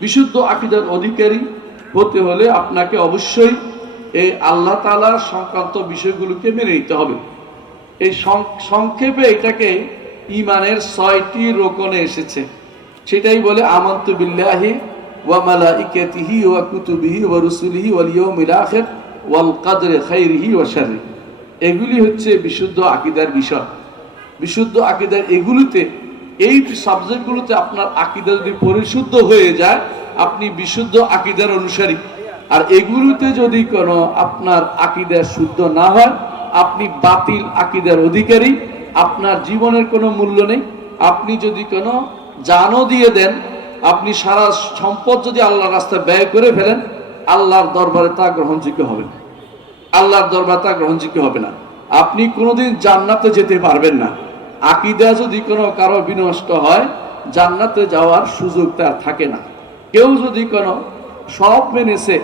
বিশুদ্ধ আকিদার অধিকারী হতে হলে আপনাকে অবশ্যই এই আল্লাহ তালার সংক্রান্ত বিষয়গুলোকে মেনে নিতে হবে। এই সংক্ষেপে এটাকে ইমানের ছয়টি রোকনে এসেছে। সেটাই বলে, আমন্ত বিল্লাহি ওয়া মালাইকাতিহি ওয়া কুতুবিহি ওয়া রুসুলিহি ওয়াল ইয়াউমিল ওয়াল কদরি খাইরিহি শাররিহি এগুলি হচ্ছে বিশুদ্ধ আকিদার বিষয়। বিশুদ্ধ আকিদার এগুলিতে এই সাবজেক্টগুলোতে আপনার আকিদা যদি পরিশুদ্ধ হয়ে যায়, আপনি বিশুদ্ধ আকিদার অনুসারী। আর এগুলোতে যদি কোনো আপনার আকিদা শুদ্ধ না হয়, আপনি বাতিল আকিদার অধিকারী, আপনার জীবনের কোনো মূল্য নেই। আপনি যদি কোনো জানও দিয়ে দেন, আপনি সারা সম্পদ যদি আল্লাহর রাস্তায় ব্যয় করে ফেলেন, আল্লাহর দরবারে তা গ্রহণযোগ্য হবে আল্লাহর দরবার তা গ্রহণযোগ্য হবে না। আপনি কোনোদিন জান্নাতে যেতে পারবেন না। আকিদা যদি কোনো কারও বিনষ্ট হয়, জান্নাতে যাওয়ার সুযোগ তার থাকে না। কেউ যদি কোনো সব মেনেছে,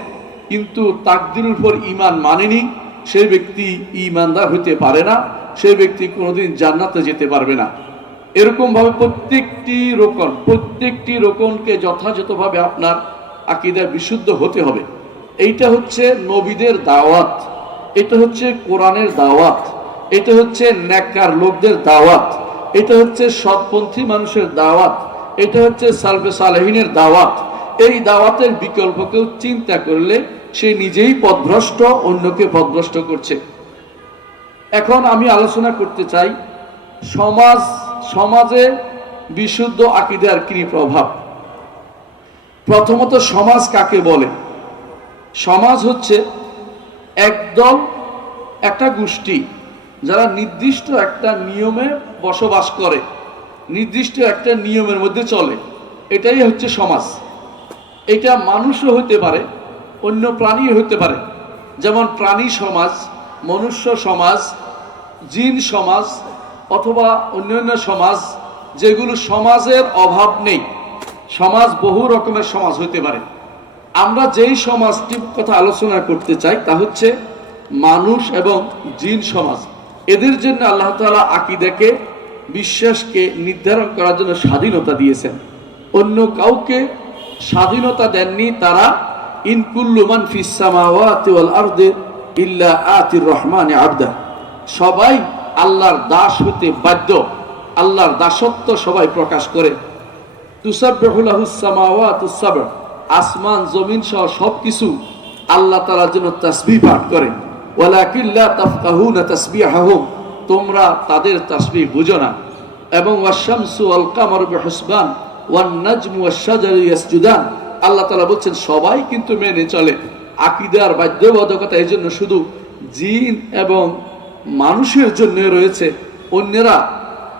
কিন্তু তাকদির উপর ইমান মানেনি সেই ব্যক্তি ইমানদার হইতে পারে না সেই ব্যক্তি কোনোদিন জান্নাতে যেতে পারবে না। এরকম ভাবে প্রত্যেকটি রোকন, প্রত্যেকটি রোকনকে যথাযথভাবে আপনার আকিদা বিশুদ্ধ হতে হবে। এইটা হচ্ছে নবীদের দাওয়াত। এটা হচ্ছে কোরআনের দাওয়াত। এটা হচ্ছে ন্যাক্কার লোকদের দাওয়াত। এটা হচ্ছে সৎপন্থী মানুষের দাওয়াত। এটা হচ্ছে সালফে সালেহিনের দাওয়াত। এই দাওয়াতের বিকল্প কেউ চিন্তা করলে সে নিজেই পথভ্রষ্ট অন্যকে পথভ্রষ্ট করছে। এখন আমি আলোচনা করতে চাই সমাজ, সমাজে বিশুদ্ধ আকিদার কি প্রভাব? প্রথমত সমাজ কাকে বলে? সমাজ হচ্ছে একদল একটা গোষ্ঠী যারা নির্দিষ্ট একটা নিয়মে বসবাস করে, নির্দিষ্ট একটা নিয়মের মধ্যে চলে, এটাই হচ্ছে সমাজ। এটা মানুষও হতে পারে, অন্য প্রাণীও হতে পারে। যেমন প্রাণী সমাজ, মনুষ্য সমাজ, জিন সমাজ, অথবা অন্যান্য সমাজ, যেগুলো সমাজের অভাব নেই। সমাজ বহু রকমের সমাজ হতে পারে। আমরা যেই সমাজটির কথা আলোচনা করতে চাই তা হচ্ছে মানুষ এবং জিন সমাজ। এদের জন্য আল্লাহ তাআলা আকিদাকে, বিশ্বাসকে নির্ধারণ করার জন্য স্বাধীনতা দিয়েছেন। অন্য কাউকে স্বাধীনতা দেননি তারা ইনকুল্লুমান রহমানে আবদা। সবাই আল্লাহর দাস হতে বাধ্য, আল্লাহর দাসত্ব সবাই প্রকাশ করে। তুসাবাহুল্লাহুসামাওয়াতুসাব আসমান, জমিন সহ সবকিছু আল্লাহ তাআলার জন্য তাসবিহ পাঠ করে ওয়ালাকিল্লা তাফকাহুনা তাসবিহাহুম, তোমরা তাদের তাসবিহ বুঝো না। এবং ওয়াশামসু ওয়াল কামারু বিহুসবান ওয়ান নাজমু ওয়াশ-শাজারু ইয়াসজুদান। আল্লাহ তাআলা বলছেন, সবাই কিন্তু মেনে চলে। আকীদার বাধ্যবাধকতা এই জন্য শুধু জিন এবং মানুষের জন্য রয়েছে। অন্যরা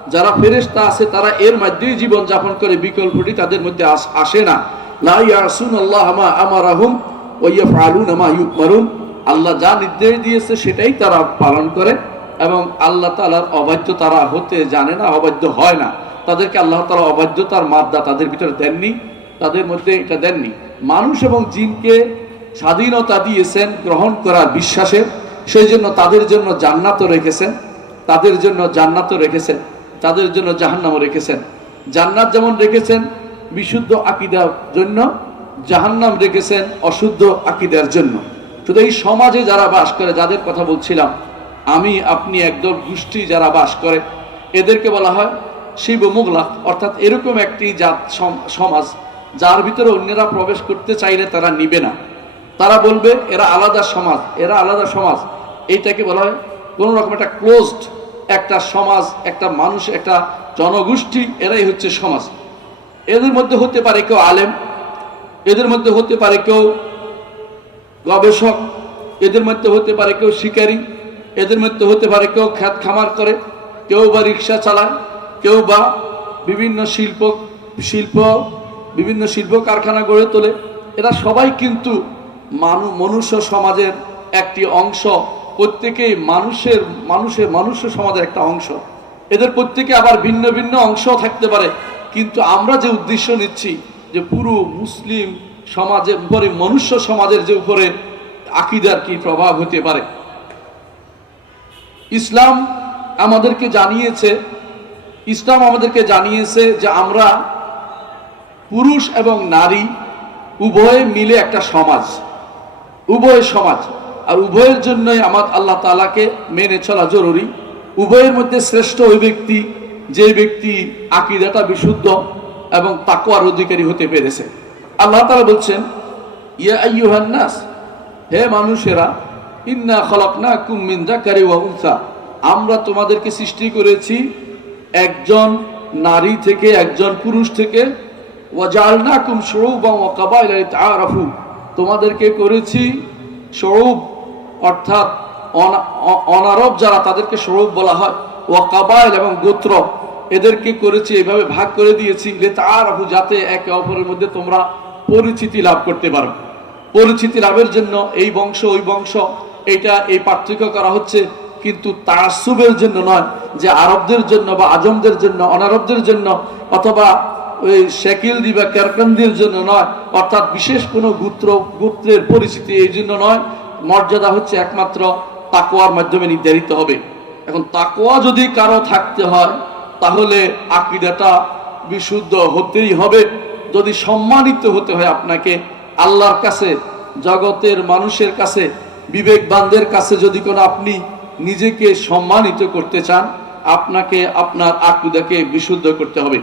যারা ফেরেশতা আছে, তারা এর মাধ্যমেই জীবন যাপন করে, বিকল্পটি তাদের মধ্যে আসে না। লা ইয়াসুন আল্লাহ মা আমারাহুম ওয়া ইয়াফআলুনা মা ইউমারুন আল্লাহ যা নির্দেশ দিয়েছে সেটাই তারা পালন করে এবং আল্লাহ তাআলার অবাধ্য তারা হতে জানে না, অবাধ্য হয় না। তাদেরকে আল্লাহ তাআলা অবাধ্যতার মাদ্দা তাদের ভিতরে দেননি, তাদের মধ্যে এটা দেননি। মানুষ এবং জিনকে স্বাধীনতা দিয়েছেন, গ্রহণ করার বিশ্বাসের সেই জন্য তাদের জন্য জান্নাতও রেখেছেন, তাদের জন্য জান্নাতও রেখেছেন, তাদের জন্য জাহান্নামও রেখেছেন। জান্নাত যেমন রেখেছেন বিশুদ্ধ আকিদার জন্য, জাহান্নাম রেখেছেন অশুদ্ধ আকিদার জন্য। শুধু এই সমাজে যারা বাস করে, যাদের কথা বলছিলাম, আমি, আপনি একদল গোষ্ঠী যারা বাস করে, এদেরকে বলা হয় শিব মোগলা অর্থাৎ এরকম একটি জাত সম- সমাজ, যার ভিতরে অন্যরা প্রবেশ করতে চাইলে তারা নিবে না। তারা বলবে, এরা আলাদা সমাজ, এরা আলাদা সমাজ। এইটাকে বলা হয় কোনো রকম একটা ক্লোজড একটা সমাজ, একটা মানুষ, একটা জনগোষ্ঠী, এরাই হচ্ছে সমাজ। এদের মধ্যে হতে পারে কেউ আলেম, এদের মধ্যে হতে পারে কেউ গবেষক, এদের মধ্যে হতে পারে কেউ শিকারী, এদের মধ্যে হতে পারে কেউ খ্যাত খামার করে, কেউ বা রিক্সা চালায়, কেউ বা বিভিন্ন শিল্প শিল্প, বিভিন্ন শিল্প কারখানা গড়ে তোলে। এরা সবাই কিন্তু মানু, মনুষ্য সমাজের একটি অংশ। প্রত্যেকেই মানুষের মানুষের, মনুষ্য সমাজের একটা অংশ। এদের প্রত্যেকে আবার ভিন্ন ভিন্ন অংশ থাকতে পারে। কিন্তু আমরা যে উদ্দেশ্য নিচ্ছি যে পুরো, মুসলিম সমাজের উপরে, মনুষ্য সমাজের যে উপরে আকিদার কি প্রভাব হতে পারে? ইসলাম আমাদেরকে জানিয়েছে, ইসলাম আমাদেরকে জানিয়েছে যে আমরা পুরুষ এবং নারী উভয়ে মিলে একটা সমাজ, উভয় সমাজ। আর উভয়ের জন্যই আমার আল্লাহ তালাকে মেনে চলা জরুরি। উভয়ের মধ্যে শ্রেষ্ঠ ওই ব্যক্তি, যে ব্যক্তি আকিদাটা বিশুদ্ধ এবং তাকওয়ার অধিকারী হতে পেরেছে। আল্লাহ তালা বলছেন, ইয়া আইয়ুহান নাস, হে মানুষেরা, ইন্না খলাকনাকুম মিন যাকারি ওয়া আমরা তোমাদেরকে সৃষ্টি করেছি একজন নারী থেকে একজন পুরুষ থেকে। ওয়াজালনাকুম শুউবান ওয়া কাবাইলা লিতাআরাফু। তোমাদেরকে করেছি স্বরূপ অর্থাৎ অনারব যারা তাদেরকে স্বরূপ বলা হয়। ও কাবাইল এবং গোত্র, এদেরকে করেছি, এভাবে ভাগ করে দিয়েছি। লেতারাফু যাতে একে অপরের মধ্যে তোমরা পরিচিতি লাভ করতে পারো পরিচিতি লাভের জন্য এই বংশ, ওই বংশ, এটা এই পার্থক্য করা হচ্ছে। কিন্তু তাসুবের জন্য নয়, যে আরবদের জন্য বা আজমদের জন্য, অনারবদের জন্য, অথবা ওই শেকিলদি বা কেরকান্দির জন্য নয়। অর্থাৎ বিশেষ কোনো গোত্র, গোত্রের পরিচিতি এই জন্য নয়। মর্যাদা হচ্ছে একমাত্র তাকোয়ার মাধ্যমে নির্ধারিত হবে। এখন তাকোয়া যদি কারও থাকতে হয়, তাহলে আকিদাটা বিশুদ্ধ হতেই হবে। যদি সম্মানিত হতে হয় আপনাকে, আল্লাহর কাছে, জগতের মানুষের কাছে, বিবেকবানদের কাছে যদি কোনো আপনি নিজেকে সম্মানিত করতে চান, আপনাকে, আপনার আকুদাকে বিশুদ্ধ করতে হবে।